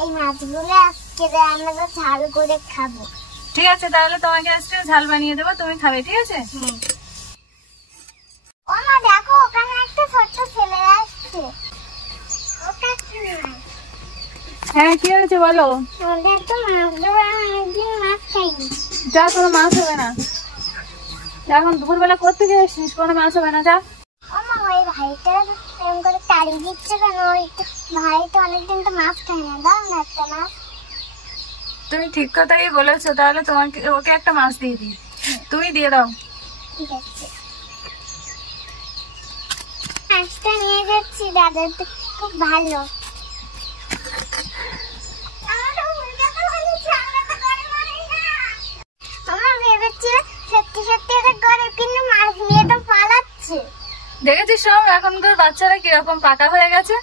এই মাছগুলো আজকে আমরা ঝাল করে খাবো। ঠিক আছে, তাহলে তোমাকে আজকে ঝাল বানিয়ে দেবো, তুমি খাবে, ঠিক আছে? ও মা দেখো, ওখানে একটা ছোট্ট ছেলে আসছে। ওটা কি মাছ? হ্যাঁ, কি হয়েছে বলো? ওদের তো মাছ দেবো, অনেকদিন মাছ খাইনি। যা, কোনো মাছ হবে না। এখন দুপুরবেলা করতে গিয়েছিস, কোনো মাছ হবে না, যা। ও মা, ওই ভাইটা এরকম করে তাড়িয়ে দিচ্ছে কেন? ওই ভাই তো অনেকদিন তো মাছ খায় না, দাও না একটা মাছ। তুমি ঠিক কথাই বলেছো, তাহলে তোমাকে ওকে একটা মাছ দিয়ে দিই, তুমি দিয়ে দাও। ঠিক আছে, মাছটা নিয়ে যাচ্ছি, দাদা তো খুব ভালো। আমার ভেবেছি সত্যি সত্যি এটা করে, কিন্তু মাছ নিয়ে তো পালাচ্ছে। দেখেছিস সব এখনকার বাচ্চারা কিরকম পাকা হয়ে গেছে।